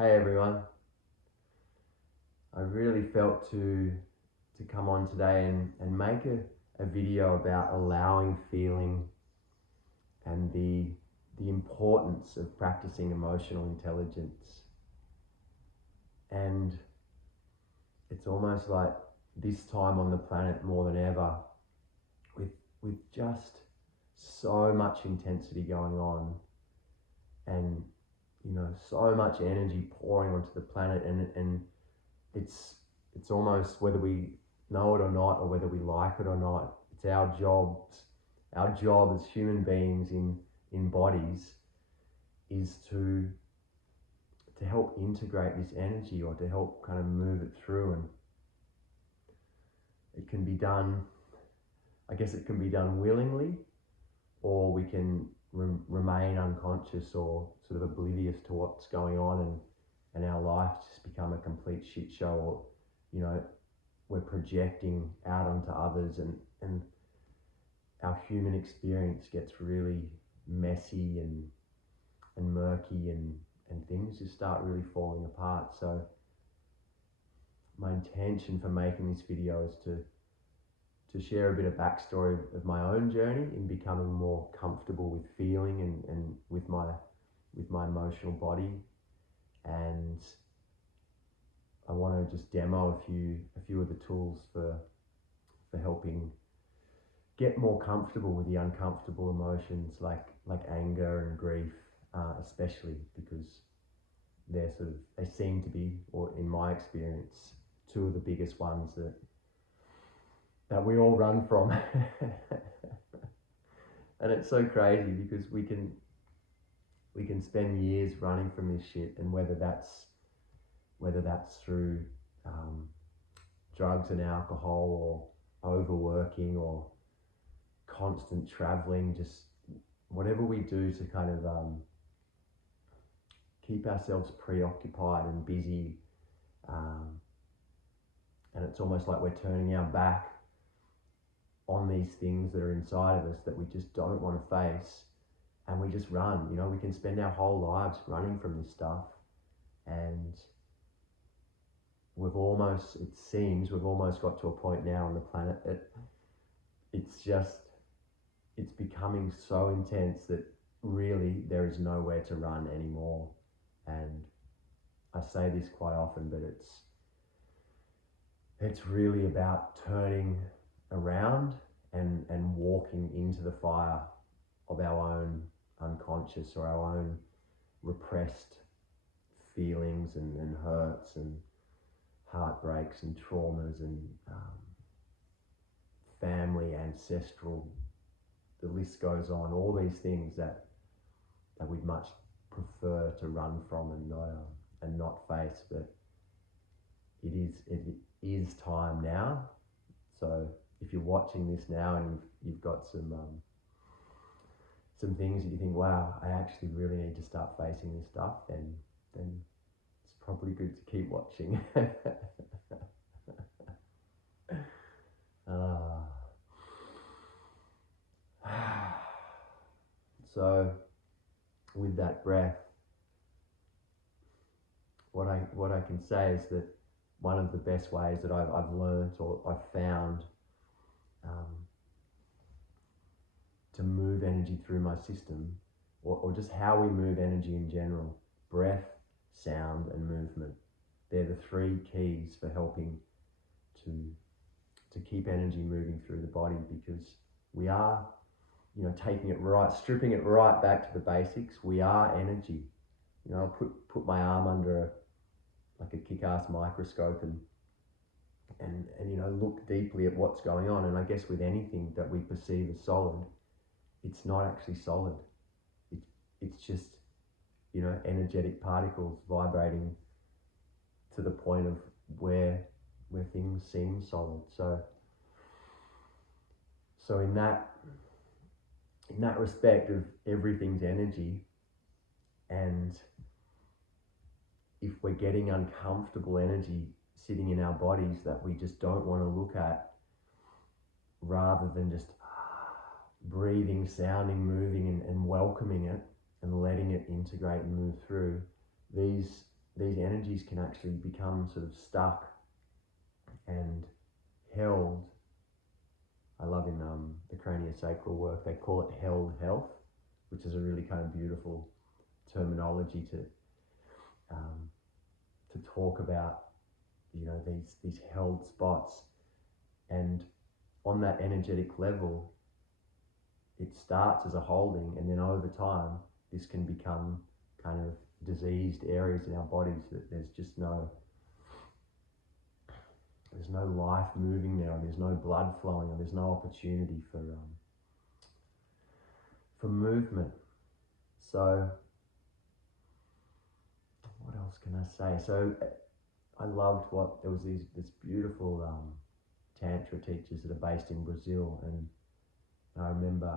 Hey everyone, I really felt to come on today and make a video about allowing feeling and the importance of practicing emotional intelligence. And it's almost like this time on the planet more than ever, with just so much intensity going on, and so much energy pouring onto the planet, and it's almost, whether we know it or not, or whether we like it or not, it's our job as human beings in bodies is to help integrate this energy, or to help kind of move it through. And it can be done, I guess it can be done willingly, or we can remain unconscious or sort of oblivious to what's going on, and our life just become a complete shit show, or we're projecting out onto others, and our human experience gets really messy and murky, and things just start really falling apart. So my intention for making this video is to share a bit of backstory of my own journey in becoming more comfortable with feeling and with my emotional body. And I want to just demo a few of the tools for helping get more comfortable with the uncomfortable emotions, like anger and grief, especially because they seem to be, or in my experience, two of the biggest ones that we all run from. And it's so crazy because we can spend years running from this shit, and whether that's through drugs and alcohol, or overworking, or constant traveling, just whatever we do to kind of keep ourselves preoccupied and busy, and it's almost like we're turning our back on these things that are inside of us that we just don't want to face, and we just run. We can spend our whole lives running from this stuff, and it seems we've almost got to a point now on the planet that it's becoming so intense that really there is nowhere to run anymore. And I say this quite often, but it's really about turning around and walking into the fire of our own unconscious, or our own repressed feelings and hurts and heartbreaks and traumas, and family, ancestral, the list goes on, all these things that we'd much prefer to run from and not face. But it is time now. So if you're watching this now and you've got some things that you think, wow, I actually really need to start facing this stuff, then it's probably good to keep watching. So with that breath, what I can say is that one of the best ways that I've learned, or I've found, to move energy through my system, or just how we move energy in general: breath, sound, and movement. They're the three keys for helping to keep energy moving through the body, because we are, stripping it right back to the basics. We are energy. I'll put my arm under a kick-ass microscope and look deeply at what's going on. And I guess with anything that we perceive as solid, it's not actually solid. It's just energetic particles vibrating to the point of where things seem solid. So in that respect of everything's energy, and if we're getting uncomfortable energy sitting in our bodies that we just don't want to look at, rather than just breathing, sounding, moving, and welcoming it and letting it integrate and move through, these these energies can actually become sort of stuck and held. I love in the craniosacral work, they call it held health, which is a really kind of beautiful terminology um, to talk about, you know, these held spots. And on that energetic level, it starts as a holding, and then over time, this can become kind of diseased areas in our bodies that there's no life moving there, and there's no blood flowing, and there's no opportunity for movement. So what else can I say? So I loved what there was this beautiful tantra teachers that are based in Brazil, and I remember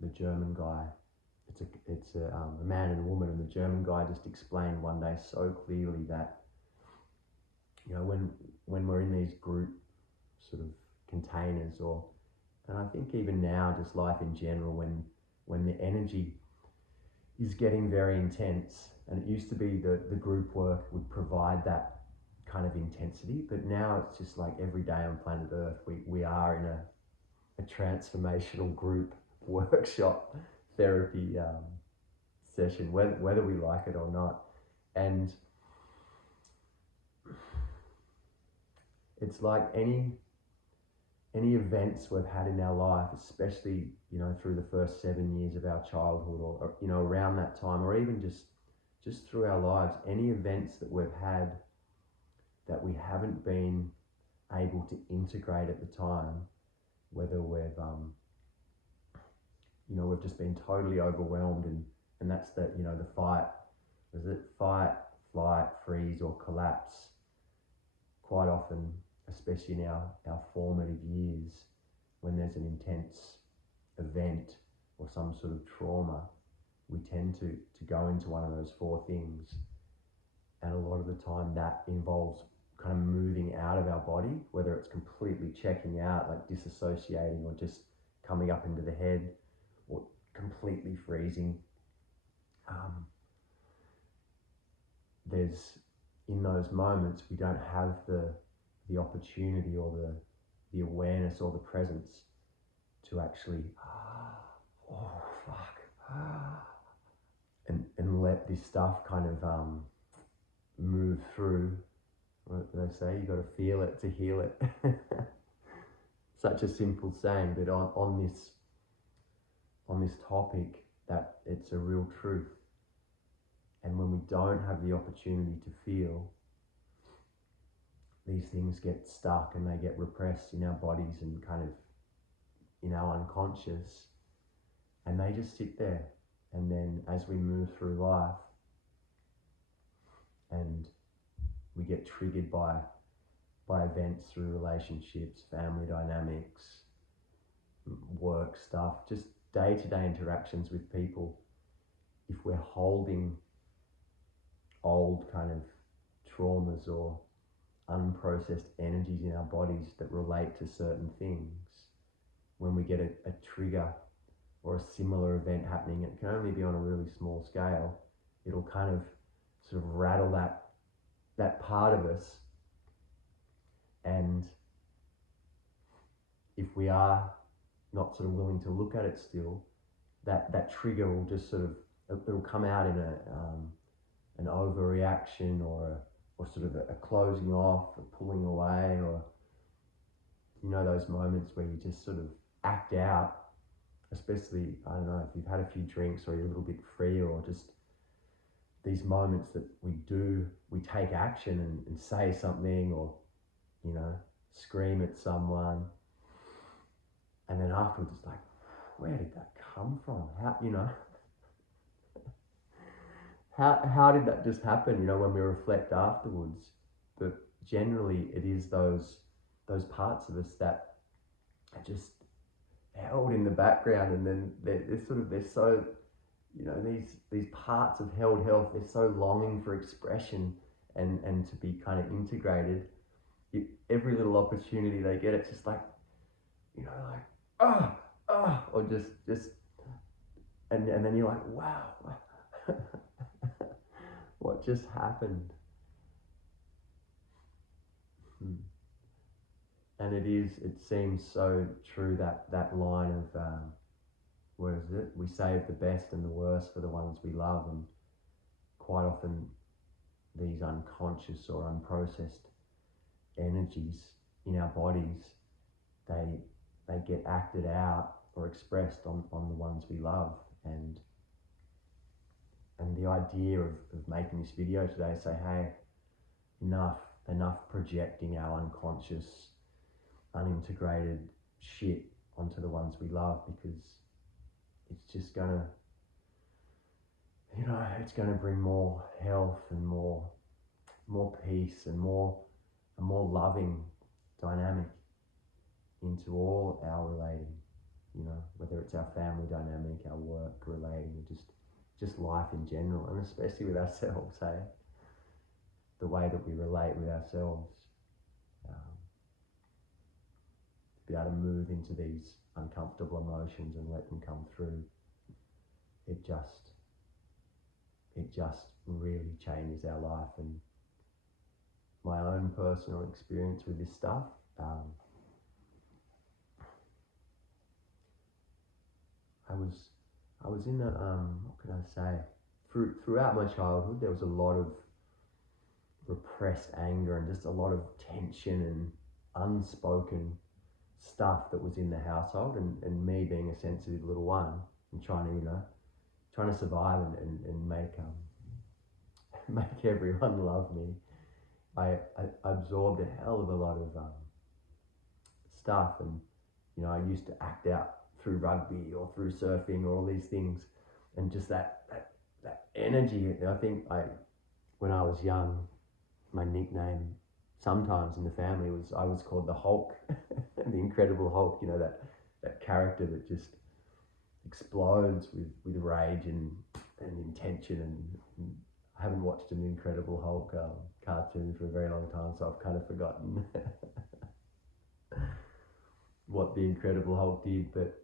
the German guy. It's a man and a woman, and the German guy just explained one day so clearly that, you know, when we're in these group sort of containers, or, and I think even now, just life in general, when the energy is getting very intense, and it used to be the group work would provide that kind of intensity, but now it's just like every day on planet Earth, we are in a transformational group workshop therapy session, whether we like it or not. And it's like any events we've had in our life, especially, you know, through the first 7 years of our childhood, or you know, around that time, or even just through our lives, any events that we've had that we haven't been able to integrate at the time, whether we've you know, we've just been totally overwhelmed, and that's the, you know, the fight, flight, freeze, or collapse. Quite often, especially in our formative years, when there's an intense event or some sort of trauma, we tend to go into one of those four things. And a lot of the time that involves kind of moving out of our body, whether it's completely checking out, like disassociating, or just coming up into the head, or completely freezing. There's, in those moments, we don't have the opportunity or the awareness or the presence to actually, oh fuck, and let this stuff kind of move through. What do they say? You got to feel it to heal it. Such a simple saying, but on this topic, that it's a real truth. And when we don't have the opportunity to feel, these things get stuck and they get repressed in our bodies and kind of in our unconscious, and they just sit there. And then as we move through life and we get triggered by events through relationships, family dynamics, work stuff, just day-to-day interactions with people, if we're holding old kind of traumas or unprocessed energies in our bodies that relate to certain things, when we get a trigger or a similar event happening, it can only be on a really small scale, it'll kind of sort of rattle that part of us. And if we are not sort of willing to look at it still, that trigger will just sort of, it'll come out in an overreaction, or sort of a closing off, a pulling away, or, you know, those moments where you just sort of act out, especially, I don't know, if you've had a few drinks or you're a little bit free, or just these moments that we take action and say something, or, you know, scream at someone, and then afterwards it's like, where did that come from? How, you know, how did that just happen, you know, when we reflect afterwards? But generally it is those parts of us that are just held in the background, and then they're so, you know, these parts of held health, they're so longing for expression and to be kind of integrated. Every little opportunity they get, it's just like, you know, like or just and then you're like, wow, what just happened? And it seems so true, that line of, where is it? We save the best and the worst for the ones we love. And quite often these unconscious or unprocessed energies in our bodies, they get acted out or expressed on the ones we love. And the idea of making this video today, say, hey, enough projecting our unconscious, unintegrated shit onto the ones we love, because it's just gonna, it's gonna bring more health and more peace and more loving dynamic into all our relating, whether it's our family dynamic, our work relating, or just life in general, and especially with ourselves, hey? The way that we relate with ourselves, to be able to move into these uncomfortable emotions and let them come through, it just really changes our life. And my own personal experience with this stuff, I was in a, what can I say, throughout my childhood there was a lot of repressed anger and just a lot of tension and unspoken stuff that was in the household, and me being a sensitive little one and trying to survive and make everyone love me, I absorbed a hell of a lot of stuff. And I used to act out through rugby or through surfing or all these things, and just that energy. I think when I was young, my nickname sometimes in the family was, I was called the Hulk, the Incredible Hulk. That character that just explodes with rage and intention. And I haven't watched an Incredible Hulk cartoon for a very long time, so I've kind of forgotten what the Incredible Hulk did. But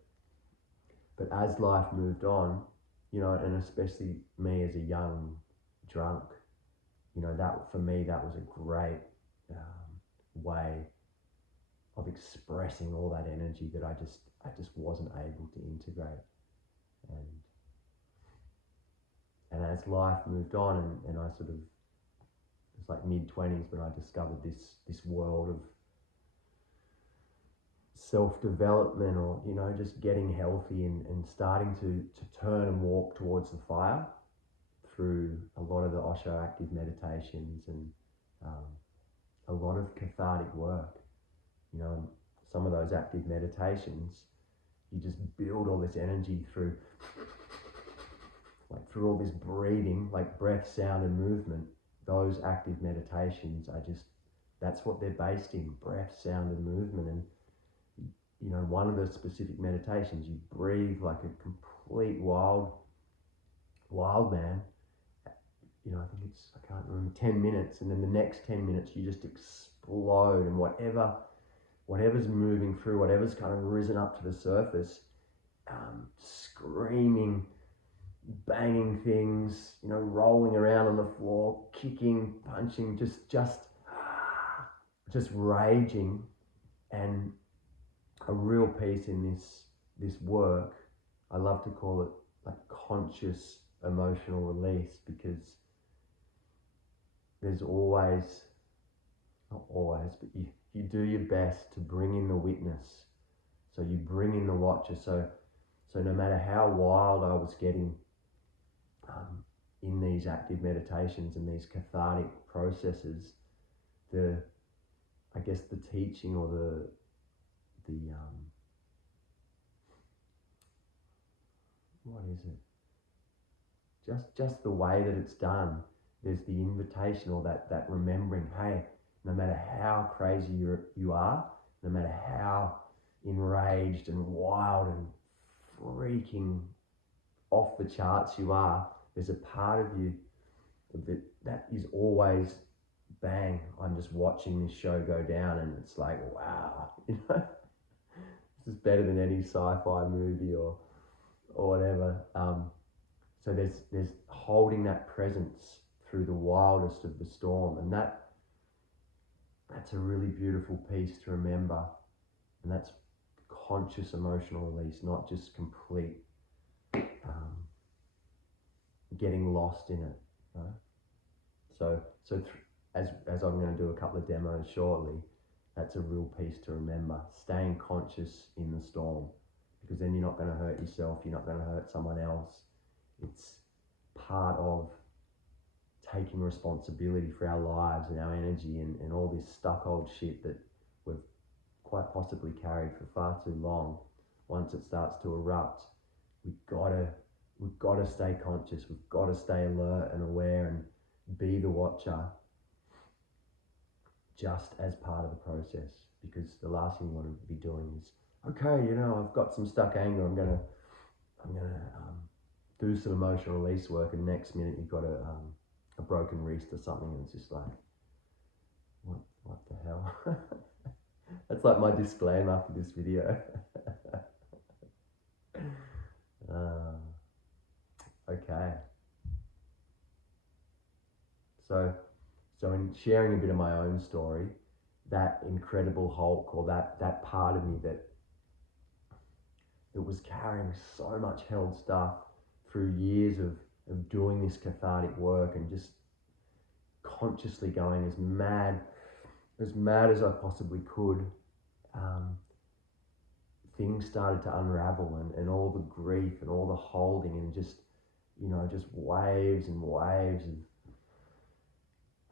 as life moved on, and especially me as a young drunk, that for me, that was a great way of expressing all that energy that I just wasn't able to integrate. And as life moved on, and I sort of, it's like mid-20s when I discovered this world of self-development, or just getting healthy and starting to turn and walk towards the fire through a lot of the Osho active meditations and a lot of cathartic work. Some of those active meditations, you just build all this energy through all this breathing, like breath, sound and movement. Those active meditations are that's what they're based in: breath, sound and movement. And one of the specific meditations, you breathe like a complete wild man. I think I can't remember, 10 minutes, and then the next 10 minutes you just explode, and whatever's moving through, whatever's kind of risen up to the surface, screaming, banging things, rolling around on the floor, kicking, punching, just raging. And a real piece in this work, I love to call it like conscious emotional release, because there's always, not always, but you do your best to bring in the witness. So you bring in the watcher. So no matter how wild I was getting in these active meditations and these cathartic processes, I guess the teaching, or the what is it? Just the way that it's done. There's the invitation, or that remembering, hey, no matter how crazy you are, no matter how enraged and wild and freaking off the charts you are, there's a part of you that is always, bang, I'm just watching this show go down, and it's like, wow, this is better than any sci-fi movie or whatever. So there's holding that presence through the wildest of the storm. And that's a really beautiful piece to remember. And that's conscious emotional release, not just complete getting lost in it. Right? As I'm going to do a couple of demos shortly, that's a real piece to remember. Staying conscious in the storm, because then you're not going to hurt yourself, you're not going to hurt someone else. It's part of taking responsibility for our lives and our energy and all this stuck old shit that we've quite possibly carried for far too long. Once it starts to erupt, we've got to stay conscious, we've got to stay alert and aware and be the watcher just as part of the process, because the last thing you want to be doing is, okay, I've got some stuck anger, I'm gonna do some emotional release work, and next minute you've got a broken wrist or something, and it's just like, what the hell? That's like my disclaimer for this video. Okay. So in sharing a bit of my own story, that incredible Hulk, or that part of me that was carrying so much held stuff through years of doing this cathartic work and just consciously going as mad as I possibly could, things started to unravel, and all the grief and all the holding and just waves and waves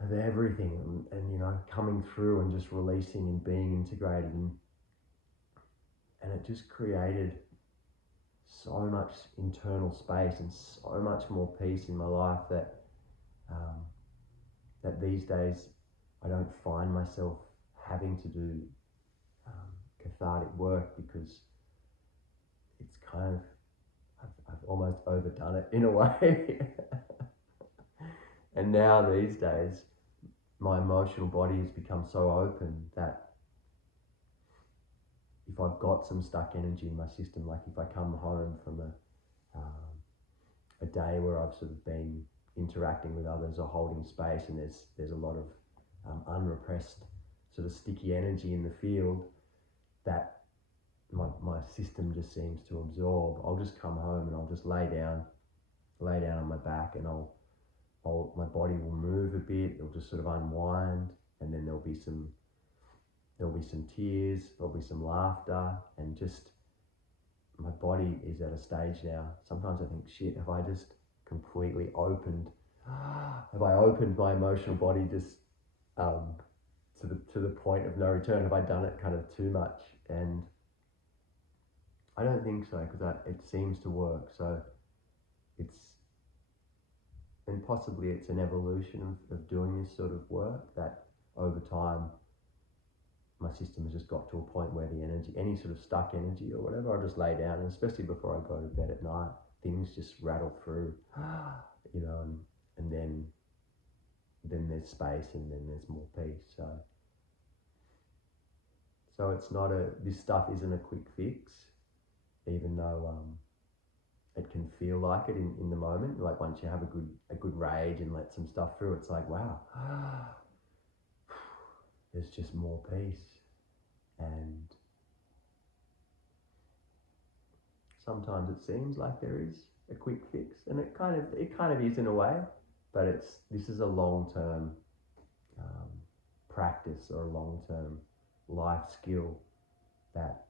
of everything and coming through and just releasing and being integrated, and it just created so much internal space and so much more peace in my life that these days I don't find myself having to do cathartic work, because it's kind of, I've almost overdone it in a way. And now these days my emotional body has become so open that if I've got some stuck energy in my system, like if I come home from a day where I've sort of been interacting with others or holding space, and there's a lot of unrepressed sort of sticky energy in the field that my system just seems to absorb, I'll just come home and I'll just lay down on my back, and my body will move a bit, it'll just sort of unwind, and then there'll be some tears, there'll be some laughter, and just my body is at a stage now. Sometimes I think, shit, have I just completely opened my emotional body just to the point of no return? Have I done it kind of too much? And I don't think so, because it seems to work. So and possibly it's an evolution of doing this sort of work, that over time my system has just got to a point where the energy, any sort of stuck energy or whatever, I just lay down, and especially before I go to bed at night, things just rattle through, and then there's space, and then there's more peace. So it's not this stuff isn't a quick fix, even though it can feel like it in the moment. Like once you have a good rage and let some stuff through, it's like, wow, there's just more peace. And sometimes it seems like there is a quick fix, and it kind of is in a way, but this is a long-term practice, or a long-term life skill that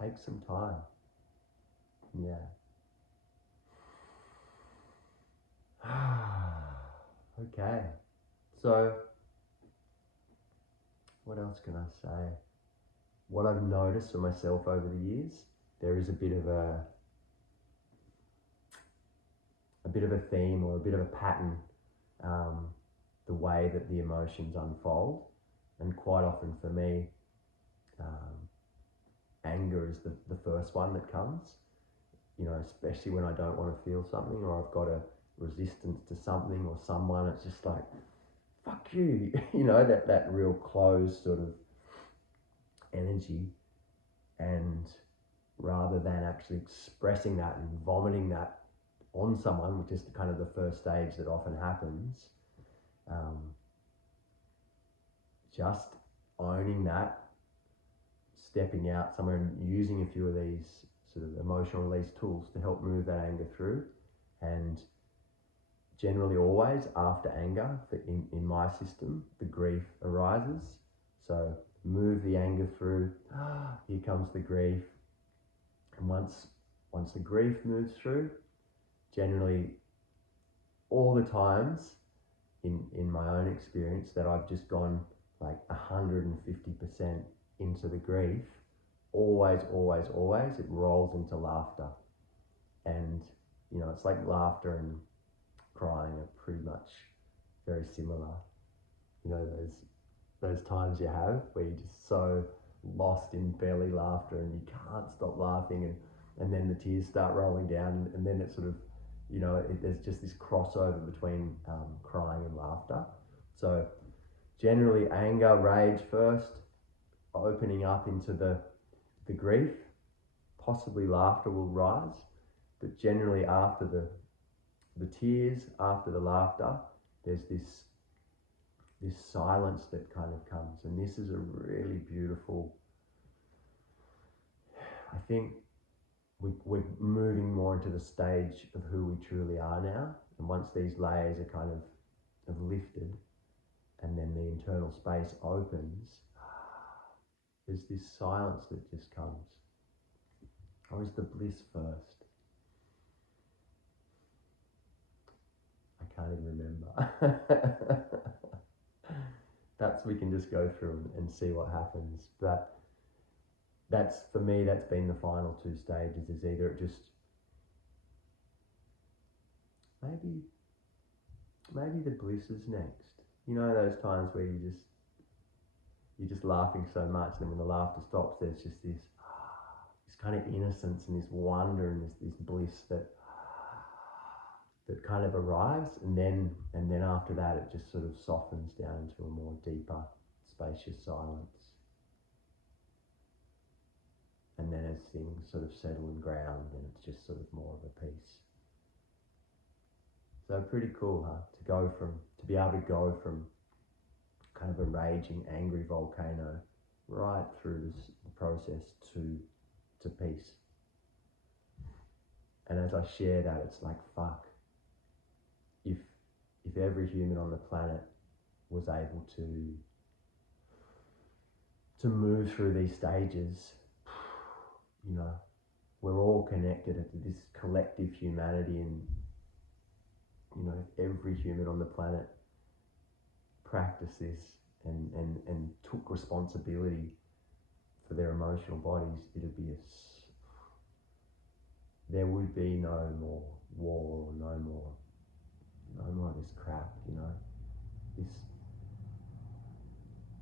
takes some time. Yeah. Okay, so what else can I say? What I've noticed for myself over the years, there is a bit of a theme, or a bit of a pattern, the way that the emotions unfold. And quite often for me, anger is the first one that comes, especially when I don't want to feel something, or I've got a resistance to something or someone. It's just like, fuck you, that real closed sort of energy. And rather than actually expressing that and vomiting that on someone, which is kind of the first stage that often happens, just owning that, stepping out somewhere and using a few of these sort of emotional release tools to help move that anger through. And generally always after anger, in my system, the grief arises. So move the anger through, here comes the grief. And once the grief moves through, generally all the times in my own experience that I've just gone like 150% into the grief, always it rolls into laughter. And you know, it's like laughter and crying are pretty much very similar. You know, those times you have where you're just so lost in belly laughter and you can't stop laughing, and then the tears start rolling down, and then it sort of, you know, there's just this crossover between crying and laughter. So generally anger, rage first, opening up into the grief, possibly laughter will rise, but generally after the tears, after the laughter, there's this silence that kind of comes. And this is a really beautiful, I think we're moving more into the stage of who we truly are now. And once these layers are kind of lifted, and then the internal space opens, there's this silence that just comes. Or is the bliss first? I can't even remember. We can just go through and see what happens. But that's, for me, that's been the final two stages, is either it just, maybe the bliss is next. You know, those times where you're just laughing so much, and then when the laughter stops, there's just this kind of innocence and this wonder and this bliss that kind of arrives, and then after that it just sort of softens down into a more deeper, spacious silence. And then as things sort of settle and ground, then it's just sort of more of a peace. So pretty cool, huh? To be able to go from kind of a raging, angry volcano right through the process to peace. And as I share that, it's like, fuck, if every human on the planet was able to move through these stages, you know, we're all connected to this collective humanity, and you know, if every human on the planet practiced this and took responsibility for their emotional bodies, there would be no more war, or no more of this crap, you know.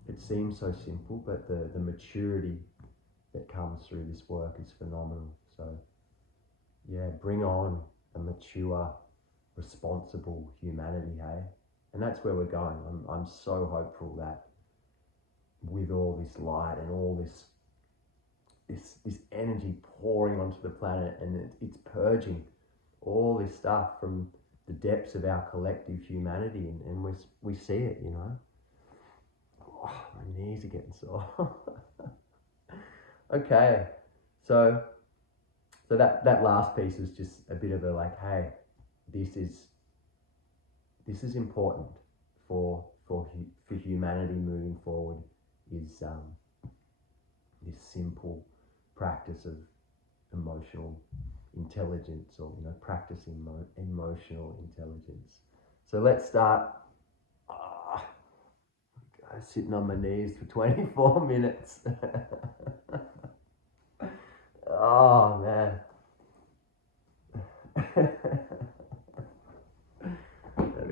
It seems so simple, but the maturity that comes through this work is phenomenal. So yeah, bring on a mature, responsible humanity, hey? And that's where we're going. I'm so hopeful that with all this light and all this energy pouring onto the planet, and it's purging all this stuff from the depths of our collective humanity, and we see it, you know. Oh, my knees are getting sore. Okay, so that last piece is just a bit of a like, hey, this is important for humanity moving forward, is this simple practice of emotional intelligence, or you know, practicing emotional intelligence. So let's start. Sitting on my knees for 24 minutes. Oh man. Maybe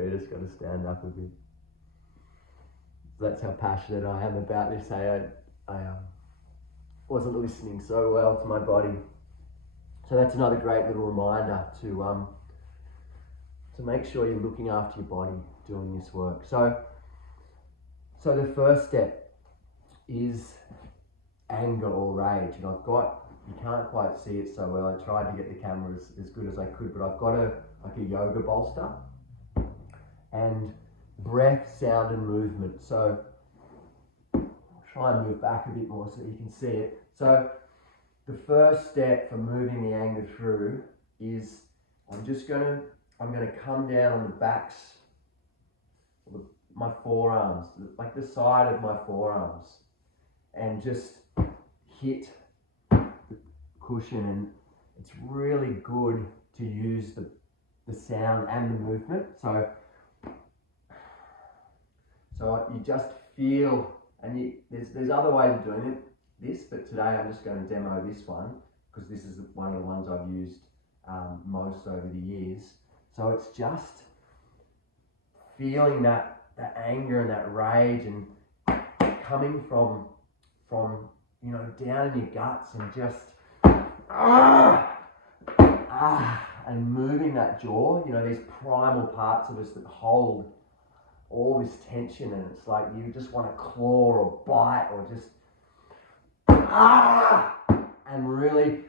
I just got to stand up a bit. That's how passionate I am about this. I wasn't listening so well to my body. So that's another great little reminder to make sure you're looking after your body doing this work. So the first step is anger or rage, and I've got you can't quite see it so well. I tried to get the camera as good as I could, but I've got like a yoga bolster and breath, sound and movement. So I'll try and move back a bit more so you can see it. So the first step for moving the anger through is I'm gonna come down on the backs of my forearms, like the side of my forearms, and just hit the cushion. And it's really good to use the sound and the movement. So you just feel, and there's other ways of doing this, but today I'm just going to demo this one because this is one of the ones I've used most over the years. So it's just feeling that anger and that rage and coming from down in your guts, and just and moving that jaw, these primal parts of us that hold all this tension, and it's like you just want to claw or bite or just and really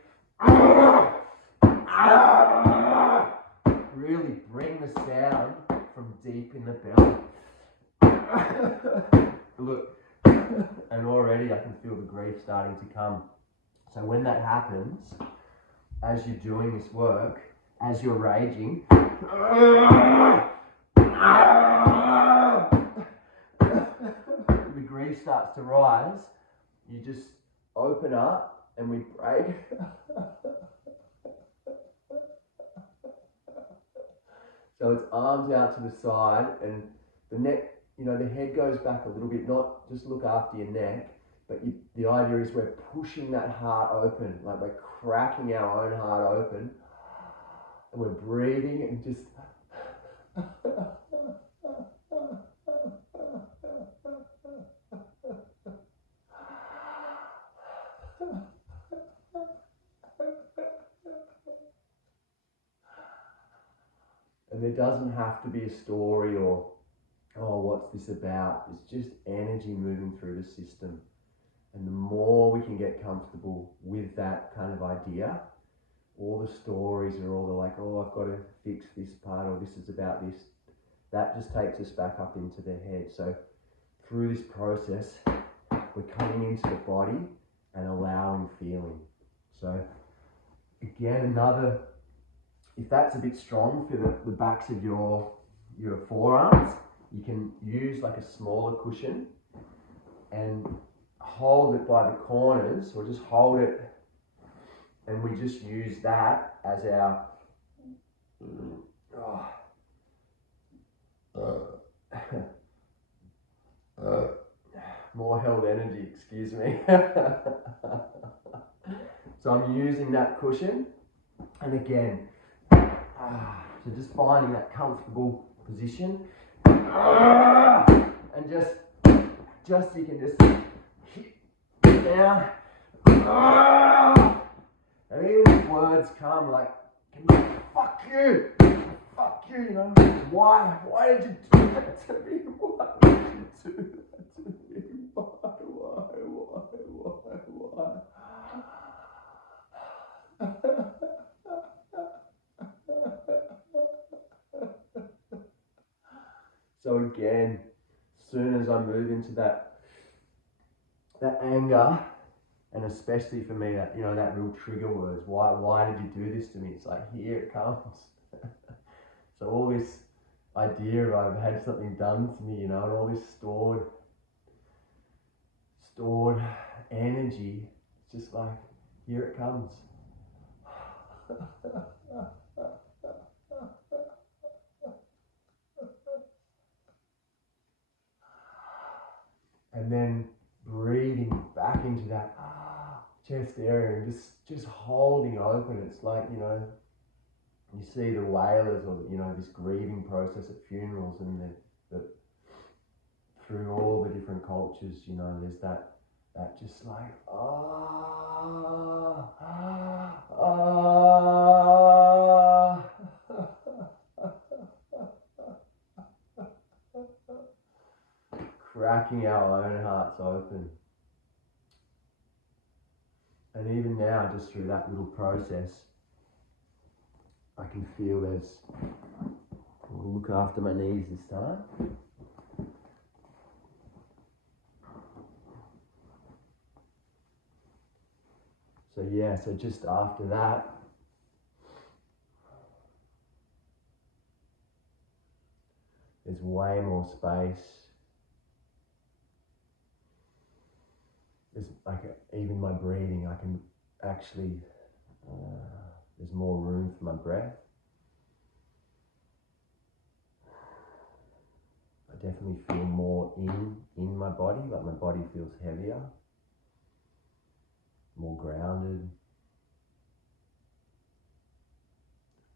really bring the sound from deep in the belly. Look, and already I can feel the grief starting to come. So when that happens, as you're doing this work, as you're raging, the grief starts to rise, you just open up and we break. So it's arms out to the side, and the neck, the head goes back a little bit, not just look after your neck, but the idea is we're pushing that heart open, like we're cracking our own heart open, and we're breathing and just and there doesn't have to be a story or, oh, what's this about? It's just energy moving through the system. And the more we can get comfortable with that kind of idea, all the stories are all the like, oh, I've got to fix this part, or this is about this, that just takes us back up into the head. So through this process, we're coming into the body and allowing feeling. So again, if that's a bit strong for the backs of your forearms, you can use like a smaller cushion and hold it by the corners, or just hold it, and we just use that as our more held energy, excuse me. So I'm using that cushion, and again, so just finding that comfortable position, and just you can just hit down, and even if words come like, fuck you, why did you do that to me, why did you do that to me, why? So again, as soon as I move into that anger, and especially for me, that that real trigger words, why did you do this to me? It's like, here it comes. So all this idea of I've had something done to me, and all this stored energy, it's just like, here it comes. And then breathing back into that chest area, and just holding open. It's like, you see the wailers, or this grieving process at funerals, and the through all the different cultures, there's that just like cracking our own hearts open. And even now, just through that little process, I can feel I'll look after my knees this time. So yeah, so just after that, there's way more space. There's like even my breathing, I can actually, there's more room for my breath. I definitely feel more in my body, like my body feels heavier, more grounded.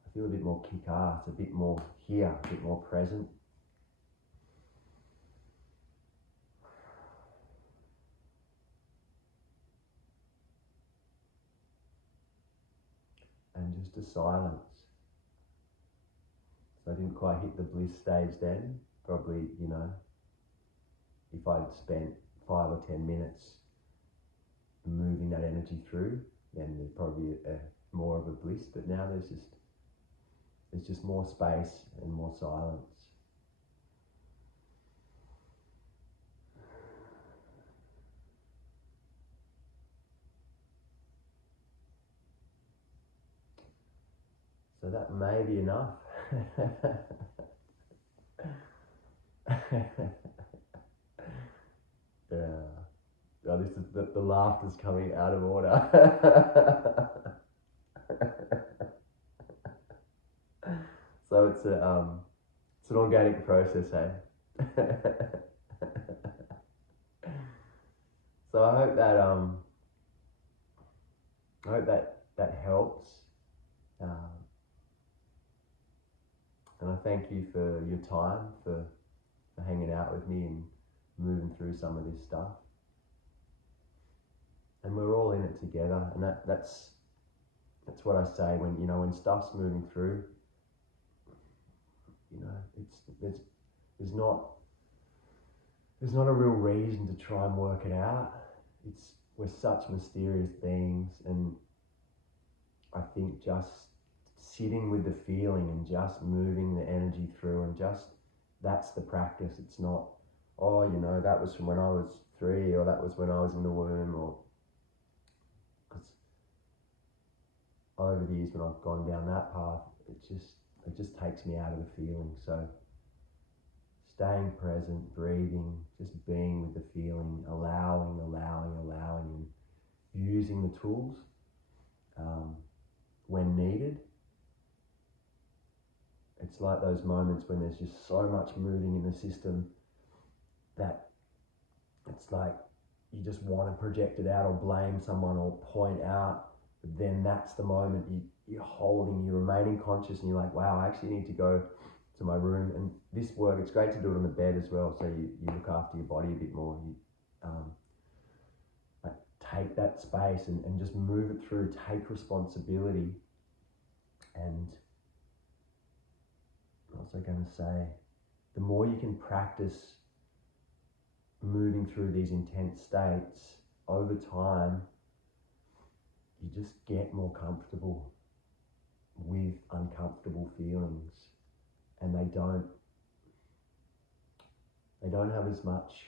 I feel a bit more kick-ass, a bit more here, a bit more present. And just a silence. So I didn't quite hit the bliss stage then. Probably, if I'd spent 5 or 10 minutes moving that energy through, then there's probably more of a bliss. But now there's just more space and more silence. So that may be enough. Yeah. Oh, this is the laughter's coming out of order. So it's an organic process, hey. So I hope that helps. And I thank you for your time, for hanging out with me and moving through some of this stuff. And we're all in it together, and that's what I say when stuff's moving through. There's not a real reason to try and work it out. We're such mysterious beings, and I think just sitting with the feeling and just moving the energy through, and that's the practice. It's not, that was from when I was 3, or that was when I was in the womb, or because over the years when I've gone down that path, it just takes me out of the feeling. So staying present, breathing, just being with the feeling, allowing, and using the tools when needed. It's like those moments when there's just so much moving in the system that it's like you just want to project it out or blame someone or point out, but then that's the moment you're remaining conscious, and you're like, wow, I actually need to go to my room. And this work, it's great to do it on the bed as well, so you look after your body a bit more. You like take that space and just move it through, take responsibility. And I'm also going to say, the more you can practice moving through these intense states over time, you just get more comfortable with uncomfortable feelings, and they don't have as much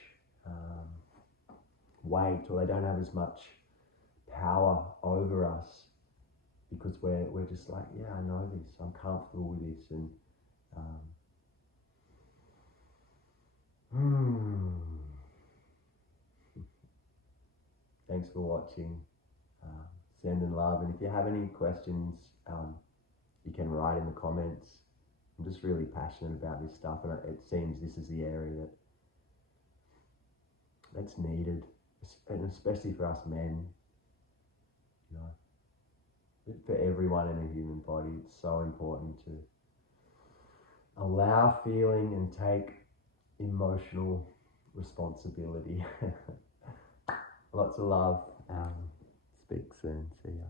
weight, or they don't have as much power over us, because we're just like, yeah, I know this, I'm comfortable with this. And thanks for watching. Sending love, and if you have any questions, you can write in the comments. I'm just really passionate about this stuff, and it seems this is the area that's needed, and especially for us men. For everyone in a human body, it's so important to allow feeling and take emotional responsibility. Lots of love. Speak soon. See ya.